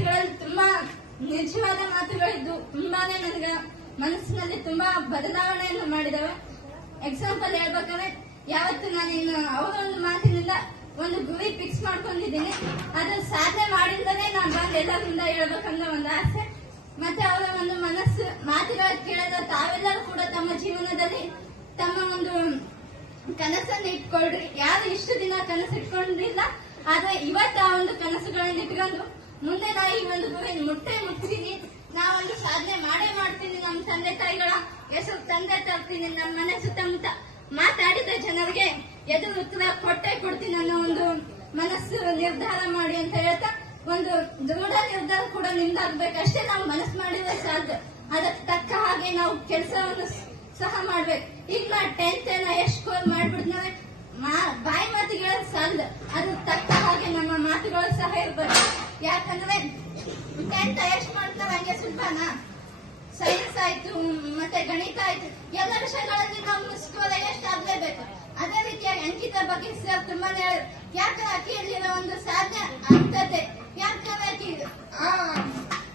ಮಾತುಗಳಲ್ಲಿ ತುಂಬಾ ನಿಜವಾದ ಮಾತುಗಳಿದ್ದು ತುಂಬಾನೇ ನನಗೆ ಮನಸ್ಸಿನಲ್ಲಿ ತುಂಬಾ ಬದಲಾವಣೆಯನ್ನು ಮಾಡಿದವೆ. ಎಕ್ಸಾಂಪಲ್ ಹೇಳ್ಬೇಕಾದ್ರೆ ಯಾವತ್ತು ನಾನು ಇನ್ನು ಅವರ ಒಂದು ಮಾತಿನಿಂದ ಒಂದು ಗುರಿ ಫಿಕ್ಸ್ ಮಾಡ್ಕೊಂಡಿದ್ದೀನಿ. ಅದು ಸಾಧನೆ ಮಾಡಿದ್ರೆ ನಾನು ಬಂದು ಎಲ್ಲರಿಂದ ಹೇಳ್ಬೇಕಂದ್ರೆ ಒಂದು ಆಸೆ. ಮತ್ತೆ ಅವರ ಒಂದು ಮನಸ್ಸು ಮಾತುಗಳ ಕೇಳದ ತಾವೆಲ್ಲರೂ ಕೂಡ ತಮ್ಮ ಜೀವನದಲ್ಲಿ ತಮ್ಮ ಒಂದು ಕನಸನ್ನು ಇಟ್ಕೊಳ್ರಿ. ಯಾರು ಇಷ್ಟು ದಿನ ಕನಸು ಇಟ್ಕೊಂಡಿಲ್ಲ, ಆದ್ರೆ ಇವತ್ತು ಆ ಒಂದು ಕನಸುಗಳನ್ನ ಇಟ್ಕೊಂಡು ಮುಂದೆ ನಾ ಈ ಒಂದು ಗುರಿ ಮುಟ್ತೀನಿ, ನಾವೊಂದು ಸಾಧನೆ ಮಾಡೇ ಮಾಡ್ತೀನಿ, ನಮ್ಮ ತಂದೆ ತಾಯಿಗಳ ಹೆಸರು ತಂದೆ ತರ್ತೀನಿ, ನಮ್ಮ ಮನೆ ಸುತ್ತಮುತ್ತ ಮಾತಾಡಿದ ಜನರಿಗೆ ಎದುರು ಉತ್ತರ ಕೊಡ್ತೀನಿ ಅನ್ನೋ ಒಂದು ಮನಸ್ಸು ನಿರ್ಧಾರ ಮಾಡಿ ಅಂತ ಹೇಳ್ತಾ ಒಂದು ದೃಢ ನಿರ್ಧಾರ ಕೂಡ ನಿಮ್ದಾಗ್ಬೇಕಷ್ಟೇ. ನಾವು ಮನಸ್ಸು ಮಾಡಿದ್ರೆ ಸಾಧ್ಯ, ಅದಕ್ಕೆ ತಕ್ಕ ಹಾಗೆ ನಾವು ಕೆಲಸವನ್ನು ಸಹ ಮಾಡ್ಬೇಕು. ಈಗ ನಾ 10th ಎಷ್ಟು ಸ್ಕೋರ್ ಮಾಡ್ಬಿಡ್ತಾರೆ, ಬಾಯಿ ಮಾತಿಗೆ ಸಾಲದು, ಅದು ತಕ್ಕ ಹಾಗೆ ನಮ್ಮ ಮಾತುಗಳು ಸಹ ಇರ್ಬೇಕು. ಯಾಕಂದ್ರೆ 10th ಎಷ್ಟು ಮಾಡ್ತಾರೆ ಹಂಗೆ ಸುಲಭನಾ? ಸೈನ್ಸ್ ಆಯ್ತು ಮತ್ತೆ ಗಣಿತ ಆಯ್ತು, ಎಲ್ಲ ವಿಷಯಗಳಲ್ಲಿ ನಾವು ಸ್ಕೋರ್ ಎಷ್ಟು ಆಗ್ಲೇಬೇಕು. ಅದೇ ರೀತಿಯಾಗಿ ಅಂಕಿತ ಬಗ್ಗೆ ಸರ್ ತುಂಬಾನೇ ಯಾಕಂದ್ರೆ ಆಕೆಯಲ್ಲಿರೋ ಒಂದು ಸಾಧನೆ ಆಗ್ತದೆ. ಯಾಕಂದ್ರೆ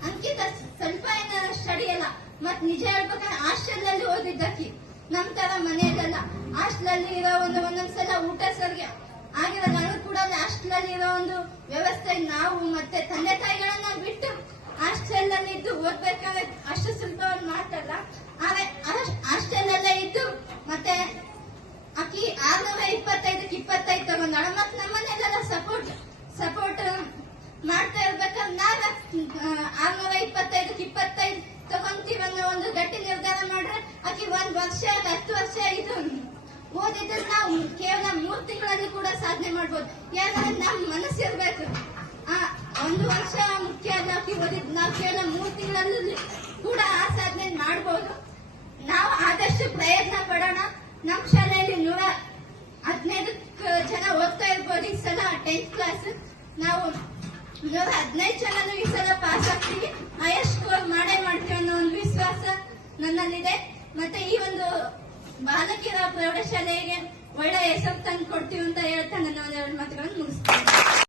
ಅಂಕಿತ ಸ್ವಲ್ಪ ಏನ ಸ್ಟಡಿ ಅಲ್ಲ, ಮತ್ ನಿಜ ಹೇಳ್ಬೇಕಂದ್ರೆ ಹಾಸ್ಟೆಲ್ ಅಲ್ಲಿ ಓದಿದ್ದಕ್ಕಿ ನಮ್ ತರ ಮನೆಯಲ್ಲ. ಹಾಸ್ಟೆಲ್ ಅಲ್ಲಿ ಇರೋ ಒಂದೊಂದ್ಸಲ ಊಟ ಸರ್ಗೆ ಆಗಿರೋ ನಾನು ಕೂಡ ಹಾಸ್ಟೆಲ್ ಅಲ್ಲಿ ಇರೋ ಒಂದು ವ್ಯವಸ್ಥೆ ನಾವು ಮತ್ತೆ ತಂದೆ ತಾಯಿಗಳನ್ನ ಬಿಟ್ಟು ಹಾಸ್ಟೆಲ್ ಅಲ್ಲಿ ಇದ್ದು ಓದ್ಬೇಕಾದ್ರೆ ಅಷ್ಟು ಸುಲಭವಾಗಿ ಮಾತಲ್ಲ. ಆದ್ರೆ ಹಾಸ್ಟೆಲ್ ಅಲ್ಲೇ ಇದ್ದು ಮತ್ತೆ ಅಕ್ಕಿ 625ಕ್ಕೆ 25 ತಗೊಂಡಾಳ. ಮತ್ ನಮ್ಮನೆಲ್ಲ ಸಪೋರ್ಟ್ ಮಾಡ್ತಾ ಇರ್ಬೇಕಾದ್ರೆ ನಾವ್ 625ಕ್ಕೆ 25 ತಗೊಂತೀವಿ ಅನ್ನೋ ಒಂದು ಗಟ್ಟಿ ನಿರ್ಧಾರ ಮಾಡ್ರೆ ಅಕ್ಕಿ 1 ವರ್ಷ 10 ವರ್ಷ ಇದು ಓದಿದ್ರೆ ನಾವು ಕೇವಲ 3 ತಿಂಗಳಲ್ಲಿ ಕೂಡ ಸಾಧನೆ ಮಾಡ್ಬೋದು. ಯಾಕಂದ್ರೆ ನಮ್ ಮನಸ್ಸು ಇರ್ಬೇಕು. 1 ವರ್ಷ ಮುಖ್ಯ ಅಕ್ಕಿ ಓದಿದ್ ನಾವು ಕೇವಲ 3 ತಿಂಗಳಲ್ಲಿ ಕೂಡ ಆ ಸಾಧನೆ ಮಾಡ್ಬೋದು. ನಾವು ಆದಷ್ಟು ಪ್ರಯತ್ನ ಪಡೋಣ. ನಮ್ ಶಾಲೆಯಲ್ಲಿ 115 ಜನ ಓದ್ತಾ ಇರ್ಬೋದು. ಈ ಸಲ 10th ಕ್ಲಾಸ್ ನಾವು 115 ಜನನು ಈ ಸಲ ಪಾಸ್ ಆಗ್ತೀವಿ, ಹೈಯೆಸ್ಟ್ ಸ್ಕೋರ್ ಮಾಡೇ ಮಾಡ್ತೀವಿ ಅನ್ನೋ ಒಂದು ವಿಶ್ವಾಸ ನನ್ನಲ್ಲಿದೆ. ಮತ್ತೆ ಈ ಒಂದು ಬಾಲಕಿಯರ ಪ್ರೌಢಶಾಲೆಗೆ ಒಳ್ಳೆ ಹೆಸರು ತಂದು ಕೊಡ್ತೀವಿ ಅಂತ ಹೇಳ್ತಾ ನನ್ನ ಒಂದೆರಡು ಮಾತುಗಳನ್ನು ಮುಗಿಸ್ತೀನಿ.